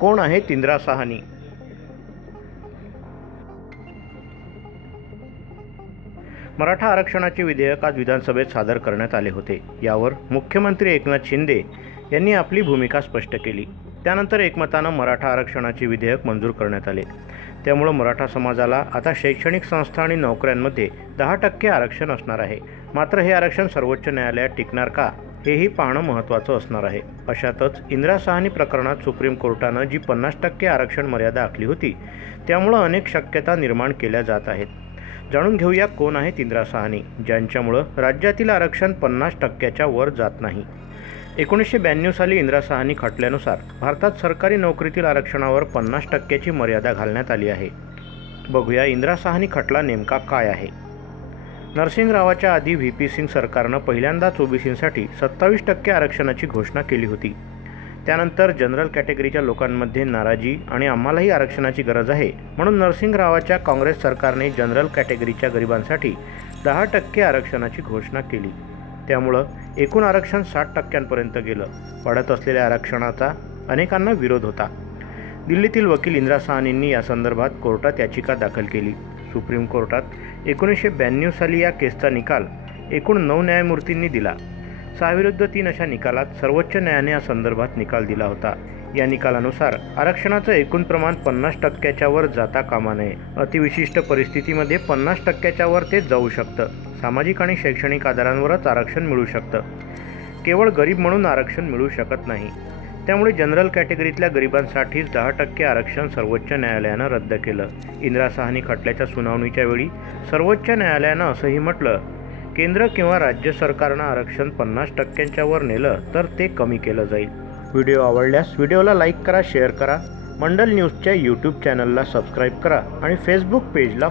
कोण आहेत इंदिरा साहनी? मराठा आरक्षणाचे विधेयक आज विधानसभेत सादर करण्यात आले होते। यावर मुख्यमंत्री एकनाथ शिंदे यांनी आपली भूमिका स्पष्ट केली। त्यानंतर एकमतानं मराठा आरक्षणाचे विधेयक मंजूर करण्यात आले। त्यामुळे मराठा समाजाला आता शैक्षणिक संस्था आणि नोकऱ्यांमध्ये 10% आरक्षण असणार आहे। मात्र हे आरक्षण सर्वोच्च न्यायालयात टिकणार का, हेही पाहणं महत्त्वाचं असणार आहे। अशातच इंदिरा साहनी प्रकरणात सुप्रीम कोर्टानं जी 50% आरक्षण मर्यादा आखली होती, त्यामुळे अनेक शक्यता निर्माण केल्या जात आहेत। जाणून घेऊया कोण आहेत इंदिरा साहनी, ज्यांच्यामुळे राज्यातील आरक्षण 50%च्या वर जात नाही। 1992 साली इंदिरा साहनी खटल्यानुसार भारतात सरकारी नोकरीतील आरक्षणावर 50%ची मर्यादा घालण्यात आली आहे। बघूया इंदिरा साहनी खटला नेमका काय आहे। नरसिंगरावाच्या आधी व्ही.पी. सिंग सरकारनं पहिल्यांदाच ओबीसींसाठी 27% आरक्षणाची घोषणा केली होती। त्यानंतर जनरल कॅटेगरीच्या लोकांमध्ये नाराजी आणि आम्हालाही आरक्षणाची गरज आहे म्हणून नरसिंगरावाच्या काँग्रेस सरकारने जनरल कॅटेगरीच्या गरिबांसाठी 10% आरक्षणाची घोषणा केली। त्यामुळं एकूण आरक्षण 60%पर्यंत गेलं। वाढत असलेल्या आरक्षणाचा अनेकांना विरोध होता। दिल्लीतील वकील इंदिरा साहनींनी या संदर्भात कोर्टात याचिका दाखल केली। सुप्रीम कोर्टात 1992 साली या केसचा निकाल एकूण 9 न्यायमूर्तींनी दिला। 6-3 अशा निकालात सर्वोच्च न्यायालयाने या संदर्भात निकाल दिला होता। या निकालानुसार आरक्षणाचं एकूण प्रमाण 50%च्या वर जाता कामा नये। अतिविशिष्ट परिस्थितीमध्ये 50%च्या वर ते जाऊ शकतं। सामाजिक आणि शैक्षणिक आधारांवरच आरक्षण मिळू शकतं। केवळ गरीब म्हणून आरक्षण मिळू शकत नाही। त्यामुळे जनरल कॅटेगरीतल्या गरिबांसाठीच 10% आरक्षण सर्वोच्च न्यायालयानं रद्द केलं। इंदिरा साहनी खटल्याच्या सुनावणीच्या वेळी सर्वोच्च न्यायालयानं असंही म्हटलं, केंद्र किंवा राज्य सरकारनं आरक्षण 50%च्या वर नेलं तर ते कमी केलं जाईल। व्हिडिओ आवडल्यास व्हिडिओला लाईक करा, शेअर करा, मंडल न्यूजच्या यूट्यूब चॅनलला सबस्क्राईब करा आणि फेसबुक पेजला